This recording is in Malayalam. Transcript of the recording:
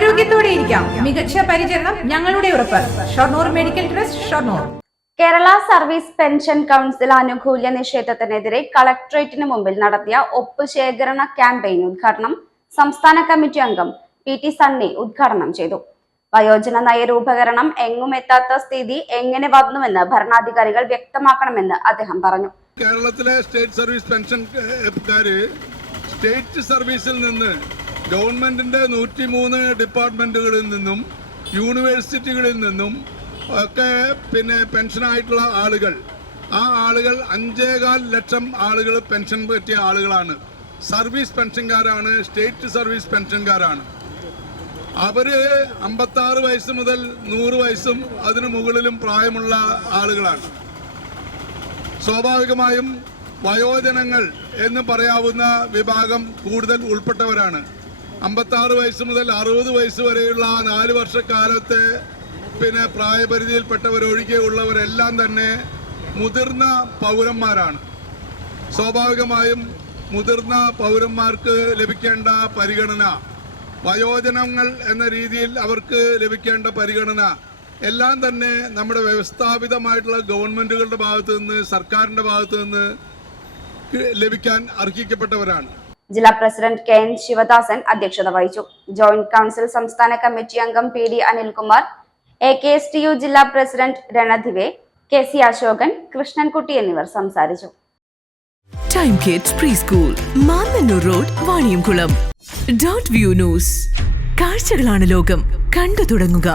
ആരോഗ്യത്തോടെ ഇരിക്കാം. മികച്ച പരിചരണം ഞങ്ങളുടെ ഉറപ്പ്. Shoranur medical trust, Shoranur. Kerala service pension council ആനുകൂല്യ നിഷേധത്തിനെതിരെ കളക്ടറേറ്റിന് മുമ്പിൽ നടത്തിയ ഒപ്പ് ശേഖരണ ക്യാമ്പയിൻ ഉദ്ഘാടനം സംസ്ഥാന കമ്മിറ്റി അംഗം PT സണ്ണി ഉദ്ഘാടനം ചെയ്തു. വയോജന നയരൂപകരണം എങ്ങും എത്താത്ത സ്ഥിതി എങ്ങനെ വന്നുവെന്ന് ഭരണാധികാരികൾ വ്യക്തമാക്കണമെന്ന് അദ്ദേഹം പറഞ്ഞു. കേരളത്തിലെ സ്റ്റേറ്റ് സർവീസ് പെൻഷൻകാര് സ്റ്റേറ്റ് സർവീസിൽ നിന്ന് ഗവൺമെന്റിന്റെ 103 ഡിപ്പാർട്ട്മെന്റുകളിൽ നിന്നും യൂണിവേഴ്സിറ്റികളിൽ നിന്നും ഒക്കെ പെൻഷനായിട്ടുള്ള ആളുകൾ, ആ ആളുകൾ 5.25 ലക്ഷം ആളുകൾ പെൻഷൻ പറ്റിയ ആളുകളാണ്. സർവീസ് പെൻഷൻകാരാണ്, സ്റ്റേറ്റ് സർവീസ് പെൻഷൻകാരാണ്. അവര് 56 വയസ്സ് മുതൽ 100 വയസ്സും അതിനു മുകളിലും പ്രായമുള്ള ആളുകളാണ്. സ്വാഭാവികമായും വയോജനങ്ങൾ എന്ന് പറയാവുന്ന വിഭാഗം കൂടുതൽ ഉൾപ്പെട്ടവരാണ്. 56 വയസ്സ് മുതൽ 60 വയസ്സ് വരെയുള്ള 4 വർഷക്കാലത്തെ പ്രായപരിധിയിൽപ്പെട്ടവരൊഴികെ ഉള്ളവരെല്ലാം തന്നെ മുതിർന്ന പൗരന്മാരാണ്. സ്വാഭാവികമായും മുതിർന്ന പൗരന്മാർക്ക് ലഭിക്കേണ്ട പരിഗണന, വയോജനങ്ങൾ എന്ന രീതിയിൽ അവർക്ക് ലഭിക്കേണ്ട പരിഗണന എല്ലാം തന്നെ നമ്മുടെ വ്യവസ്ഥാപിതമായിട്ടുള്ള ഗവൺമെന്റുകളുടെ ഭാഗത്തു നിന്ന്, സർക്കാരിന്റെ ഭാഗത്തു നിന്ന് ലഭിക്കാൻ അർഹിക്കപ്പെട്ടവരാണ്. ജില്ലാ പ്രസിഡന്റ് KN ശിവദാസൻ അധ്യക്ഷത വഹിച്ചു. ജോയിന്റ് കൗൺസിൽ സംസ്ഥാന കമ്മിറ്റി അംഗം PD അനിൽകുമാർ, AKSTU ജില്ലാ പ്രസിഡന്റ് രണധിവെ, KC അശോകൻ, കൃഷ്ണൻകുട്ടി എന്നിവർ സംസാരിച്ചു. Time kids pre school, Mannannur road, Vaniyamkulam. .View news. കാഴ്ചകളാണ് ലോകം, കണ്ടു തുടങ്ങുക.